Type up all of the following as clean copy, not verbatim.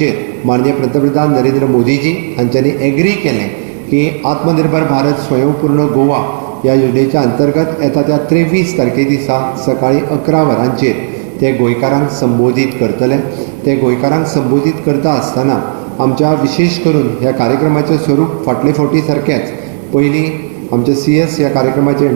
वेन्यूचेर माननीय पंतप्रधान नरेंद्र मोदीजी हांच्यांनी एग्री केलें की आत्मनिर्भर भारत स्वयंपूर्ण गोवा ह्या योजनेच्या अंतर्गत येता त्या 23 तारखे दिसा सकाळीं 11 वरांचेर ते गोंयकारांक संबोधीत करतले। ते गोंयकारांक संबोधीत करता आसतना आमच्या विशेष करून ह्या कार्यक्रमाचें स्वरूप फाटले फावटी सारकेंच पयलीं आमचे CS ह्या कार्यक्रमाचे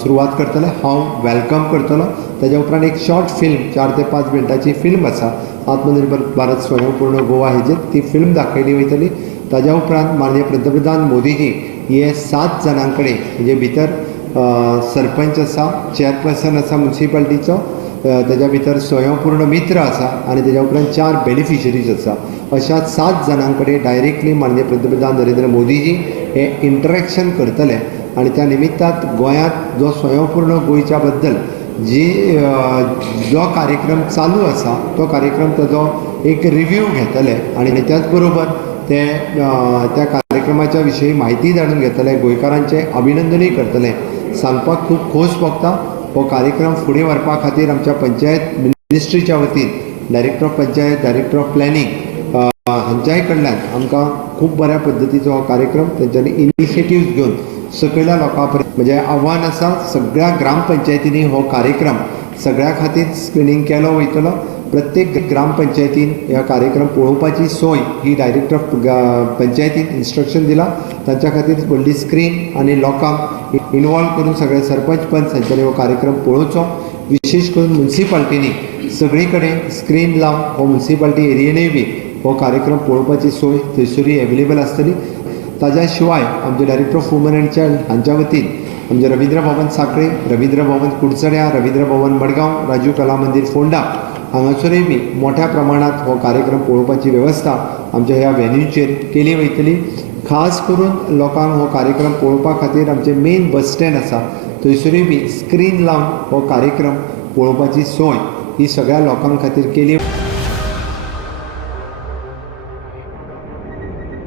सुरवात करतले, हांव वेलकम करतलो। ताज्या उपरांत एक शॉर्ट फिल्म 4 ते 5 मिनटाची फिल्म आसा आत्मनिर्भर भारत स्वयंपूर्ण गोवा हेजेर ती फिल्म दाखयली वयतली। ताज्या उपरांत माननीय पंतप्रधान मोदीजी हे 7 जाणां कडेन म्हणजे भितर सरपंच आसा, चेअरपर्सन आसा म्युनिसिपालिटीचो, ताज्या भितर स्वयंपूर्ण मित्र आसा आनी ताज्या उपरांत 4 बेनिफिशरीज आसा। अशा 7 जाणां कडेन डायरेक्टली माननीय पंतप्रधान नरेंद्र मोदीजी हे इंटरॅक्शन करतले आनी त्या निमित्तांत गोंयांत जो स्वयंपूर्ण गोंयच्या बद्दल जो कार्यक्रम चालू आसा तो कार्यक्रम ताजो एक रिव्यू घेतले आनी त्याच बरोबर ते त्या कार्यक्रमाच्या विशयी म्हायती जाणून घेतले, गोंयकारांचे अभिनंदनूय करतले। सांगपाक खूब खोस भोगता हो कार्यक्रम फुडें व्हरपा खातीर आमच्या पंचायत मिनिस्ट्रीच्या वतीन director of panchayat, director of planning हांच्याय कडल्यान आमकां खूब बऱ्या पद्दतीचो हो कार्यक्रम तेंच्यांनी इनिशिएटिव्ह घेवन सकयल्या लोकां पर्यंत म्हणजे आव्हान आसा सगळ्या ग्रामपंचायतींनी हो कार्यक्रम सगळ्या खातीर स्क्रिनींग केलो वयतलो। प्रत्येक ग्रामपंचायतीन ह्या कार्यक्रम पळोवपाची सोय ही डायरेक्टर ऑफ पंचायतीन इन्स्ट्रक्शन दिला, तांच्या खातीर व्हडली स्क्रीन आनी लोकांक इनवॉल्व करून सगळे सरपंच पंच हांच्यांनी हो कार्यक्रम पळोवचो। विशेष करून म्युनिसिपालिटींनी सगळी कडेन स्क्रीन लावन हो म्युनिसिपालिटी एरियेनूय बी हो कार्यक्रम पळोवपाची सोय थंयसरूय एवेलेबल आसतली। ताज्या शिवाय आमचे director of woman end child हांच्या वतीन आमचे रवींद्र भवन सांखळे, रवींद्र भवन कुडचड्या, रवींद्र भवन मडगांव, राजू कला मंदिर फोंडा हांगासरूय बी मोठ्या प्रमाणात हो कार्यक्रम पळोवपाची वेवस्था आमच्या ह्या वेन्यूचेर केली वयतली। खास करून लोकांक हो कार्यक्रम पळोवपा खातीर आमचे मेन बस स्टँड आसा थंयसरूय बी स्क्रीन लावन हो कार्यक्रम पळोवपाची सोय ही सगळ्या लोकां खातीर केली।